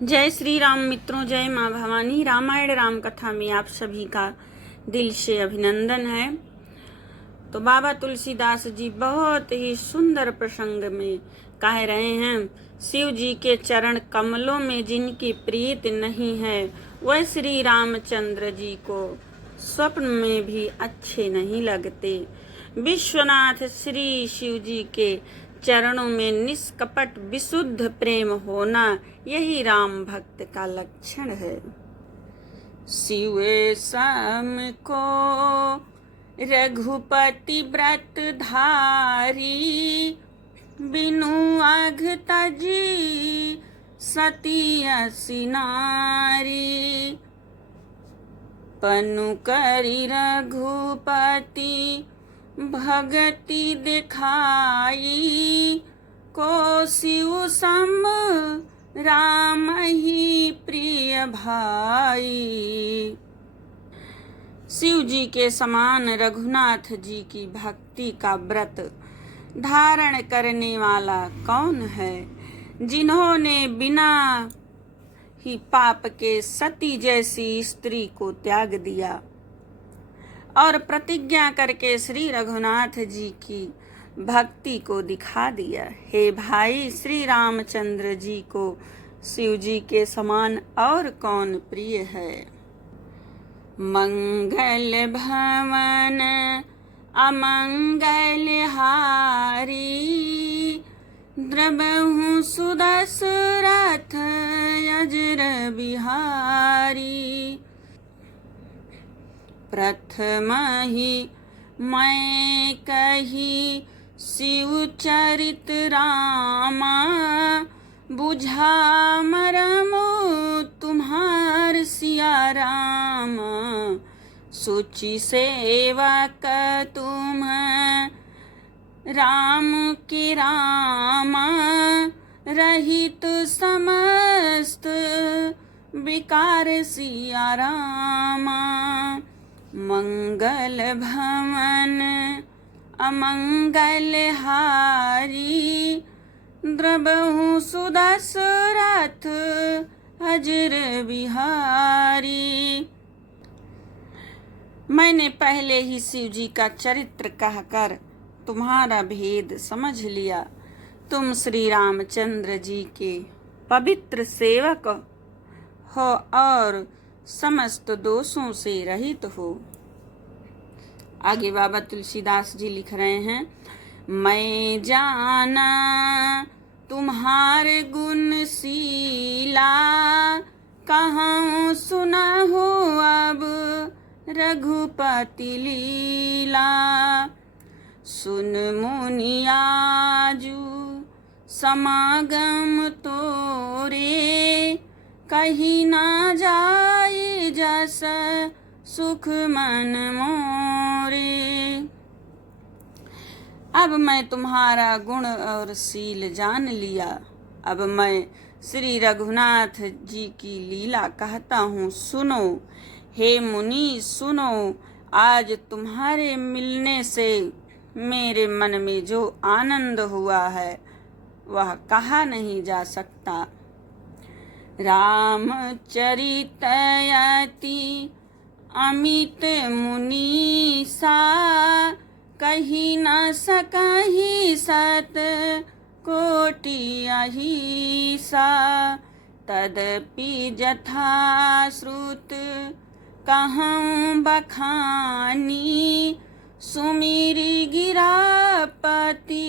जय श्री राम मित्रों, जय माँ भवानी। रामायण राम कथा में आप सभी का दिल से अभिनंदन है। तो बाबा तुलसीदास जी बहुत ही सुंदर प्रसंग में कह रहे हैं, शिव जी के चरण कमलों में जिनकी प्रीत नहीं है वह श्री रामचंद्र जी को स्वप्न में भी अच्छे नहीं लगते। विश्वनाथ श्री शिव जी के चरणों में निष्कपट विशुद्ध प्रेम होना यही राम भक्त का लक्षण है। शिव सम को रघुपति व्रत धारी, बिनु अघ तजी सती असी नारी। पनु करी रघुपति भगति दिखाई, को शिव सम राम ही प्रिय भाई। शिव जी के समान रघुनाथ जी की भक्ति का व्रत धारण करने वाला कौन है, जिन्होंने बिना ही पाप के सती जैसी स्त्री को त्याग दिया और प्रतिज्ञा करके श्री रघुनाथ जी की भक्ति को दिखा दिया। हे भाई, श्री रामचंद्र जी को शिव जी के समान और कौन प्रिय है। मंगल भवन अमंगल हारी, द्रबहु सुदशरथ अजर बिहारी। प्रथम ही मैं कही शिव चरित रामा, बुझा मरम तुम्हार सिया राम। सोची सेवक तुम राम के रामा, रहित समस्त विकार सिया रामा। मंगल भवन अमंगल हारी, द्रबहु सुदशरथ अजर बिहारी। मैंने पहले ही शिव जी का चरित्र कहकर तुम्हारा भेद समझ लिया। तुम श्री रामचंद्र जी के पवित्र सेवक हो और समस्त दोषों से रहित हो। आगे बाबा तुलसीदास जी लिख रहे हैं, मैं जाना तुम्हारे गुण शीला, कहाँ सुना हो अब रघुपति लीला। सुन मुनियाजू समागम तोरे, कहीं ना जाए जस सुख मन मोरे। अब मैं तुम्हारा गुण और शील जान लिया। अब मैं श्री रघुनाथ जी की लीला कहता हूँ, सुनो हे मुनि सुनो। आज तुम्हारे मिलने से मेरे मन में जो आनंद हुआ है वह कहा नहीं जा सकता। रामचरित अति अमित मुनीसा, कही न सकहि सत कोटि अहिसा। तदपि जथा श्रुत कहूँ बखानी, सुमिरि गिरापति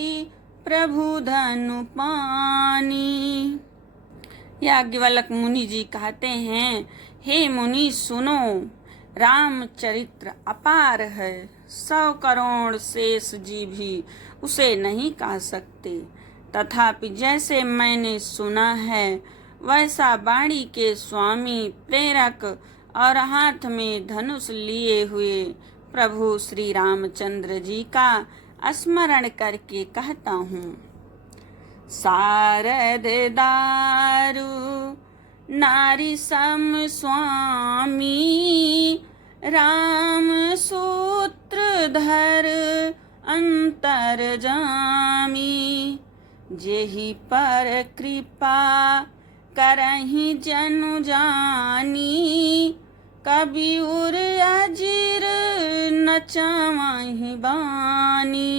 प्रभु धनु पानी। याज्ञवल्क मुनि जी कहते हैं, हे मुनि सुनो, रामचरित्र अपार है। 100 करोड़ शेष जी भी उसे नहीं कह सकते। तथापि जैसे मैंने सुना है वैसा वाणी के स्वामी प्रेरक और हाथ में धनुष लिए हुए प्रभु श्री रामचंद्र जी का स्मरण करके कहता हूँ। शारद दारु नारी सम स्वामी, राम सूत्रधर अंतरजामी। जेहि पर कृपा करहि जनु जानी, कबीर अजीर नचमहि बानी।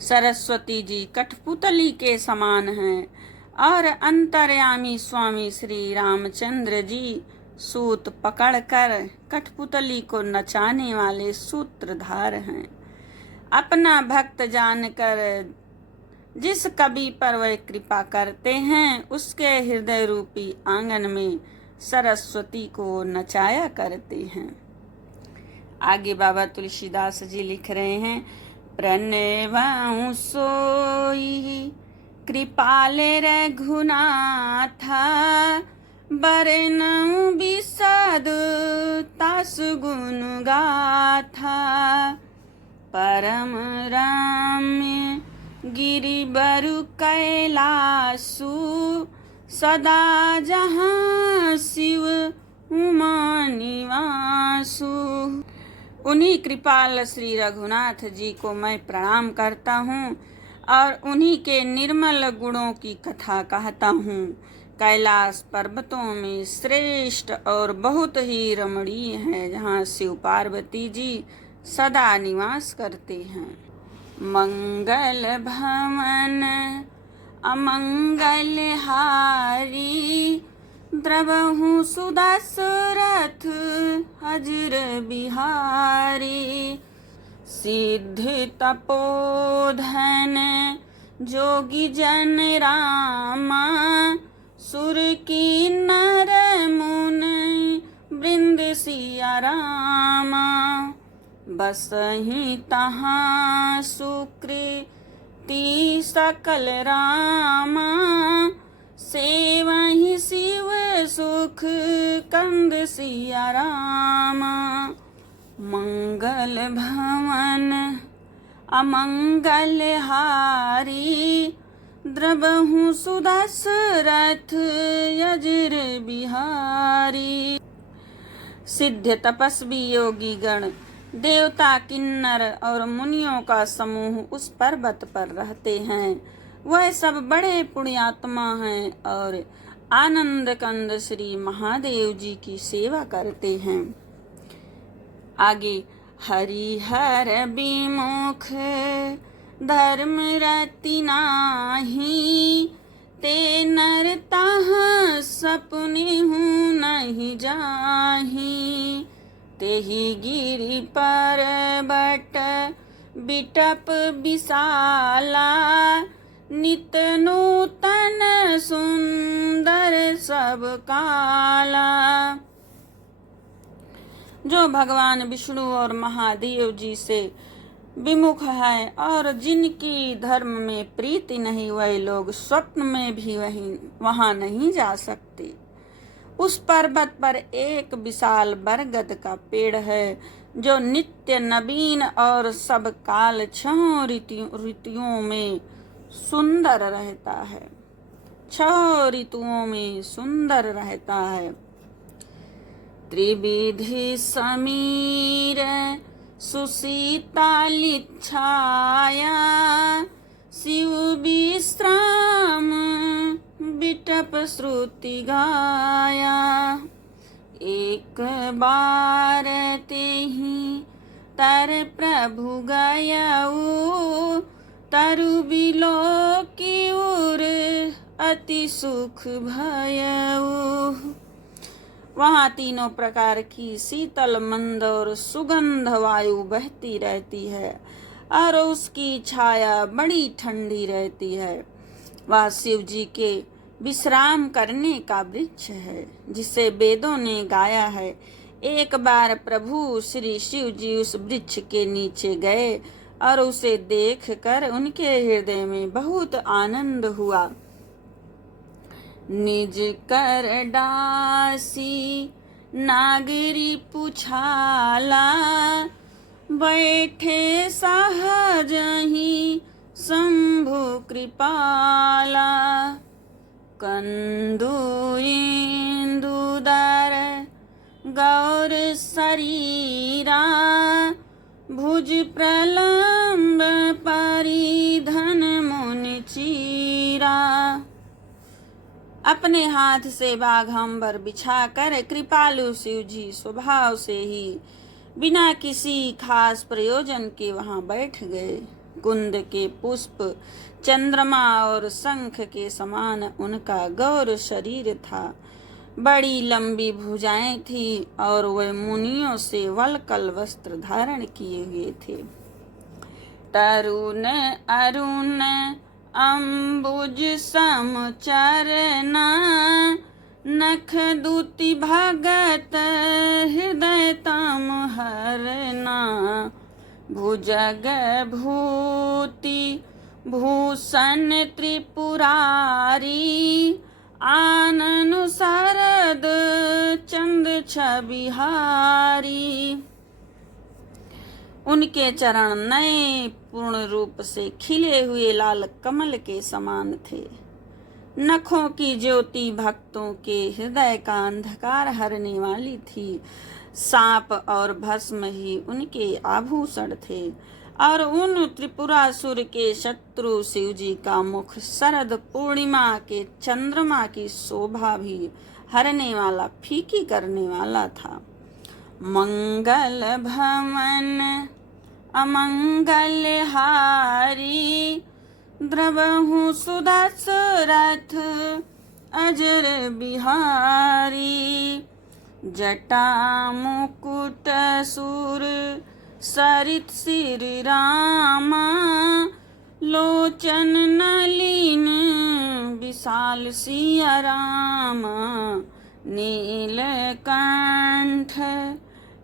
सरस्वती जी कठपुतली के समान हैं और अंतर्यामी स्वामी श्री रामचंद्र जी सूत पकड़कर कठपुतली को नचाने वाले सूत्रधार हैं। अपना भक्त जानकर जिस कवि पर वह कृपा करते हैं, उसके हृदय रूपी आंगन में सरस्वती को नचाया करते हैं। आगे बाबा तुलसीदास जी लिख रहे हैं, प्रणवं सोई कृपाले रघुनाथा, बरनऊ बिसद तास गुण गाथा। परम राम्य गिरिबरु कैलासु, सदा जहाँ शिव उमा निवासु। उन्हीं कृपाल श्री रघुनाथ जी को मैं प्रणाम करता हूँ और उन्हीं के निर्मल गुणों की कथा कहता हूँ। कैलाश पर्वतों में श्रेष्ठ और बहुत ही रमणीय है, जहाँ शिव पार्वती जी सदा निवास करते हैं। मंगल भवन अमंगल हारी, द्रवहु सुदशरथ हजर बिहारी। सिद्ध तपोधन जोगी जन रामा, सुर की नर मुनि वृंद सिया रामा। बसहि तहाँ सुकृति सकल रामा, सेवहि शिव सुख कंद सिया रामा। मंगल भवन अमंगल हारी, द्रवहु सुदशरथ यजिर बिहारी। सिद्ध तपस्वी योगी गण, देवता, किन्नर और मुनियों का समूह उस पर्वत पर रहते हैं। वह सब बड़े पुण्यात्मा हैं और आनंद कंद श्री महादेव जी की सेवा करते हैं। आगे, हरिहर विमुख धर्म रति नाही, ते नर तहाँ सपने हूँ नहीं जाही। तेहि गिरि पर्वत बिटप विशाला, नित नूतन सुंदर सब काला। जो भगवान विष्णु और महादेव जी से विमुख है और जिनकी धर्म में प्रीति नहीं, वह लोग स्वप्न में भी वहां नहीं जा सकते। उस पर्वत पर एक विशाल बरगद का पेड़ है, जो नित्य नवीन और सब काल 6 ऋतुओं में सुंदर रहता है। 6 ऋतुओं में सुंदर रहता है। त्रिविधि समीर सुशीतल छाया, शिव विश्राम बिटप श्रुति गाया। एक बार तेहि तर प्रभु गयऊ, तरु बिलो की उर अति सुख भयऊ। वहाँ तीनों प्रकार की शीतल मंद और सुगंध वायु बहती रहती है और उसकी छाया बड़ी ठंडी रहती है। वह शिव जी के विश्राम करने का वृक्ष है, जिसे वेदों ने गाया है। एक बार प्रभु श्री शिव जी उस वृक्ष के नीचे गए और उसे देखकर उनके हृदय में बहुत आनंद हुआ। निज कर डासी नागरी पुछाला, बैठे सहज ही शंभु कृपाला। कंदु इंदुदर गौर शरीरा, भुज प्रलंब परिधन मुनि चीरा। अपने हाथ से बाघंबर बिछाकर कृपालु शिव जी स्वभाव से ही बिना किसी खास प्रयोजन के वहां बैठ गए। कुंद के पुष्प, चंद्रमा और शंख के समान उनका गौर शरीर था। बड़ी लंबी भुजाएं थी और वे मुनियों से वलकल वस्त्र धारण किए हुए थे। तरुण अरुण अम्बुज समचरना, नख दूति भगत हृदय तम हरना। भुजग भूति भूषण त्रिपुरारी, आनन शरद चंद छबिहारी। उनके चरण नए पूर्ण रूप से खिले हुए लाल कमल के समान थे। नखों की ज्योति भक्तों के हृदय का अंधकार हरने वाली थी। सांप और भस्म ही उनके आभूषण थे और उन त्रिपुरासुर के शत्रु शिव जी का मुख शरद पूर्णिमा के चंद्रमा की शोभा भी हरने वाला, फीकी करने वाला था। मंगल भवन अमंगल हारी, द्रवहु सुदशरथ अजर बिहारी। जटा मुकुट सुर सरित श्री रामा, लोचन नलिन विशाल सिया रामा। नीलकंठ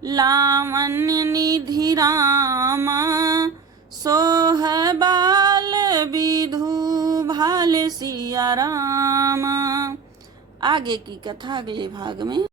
लावण्य निधि रामा, सोहबाल विधु भाल सिया रामा। आगे की कथा अगले भाग में।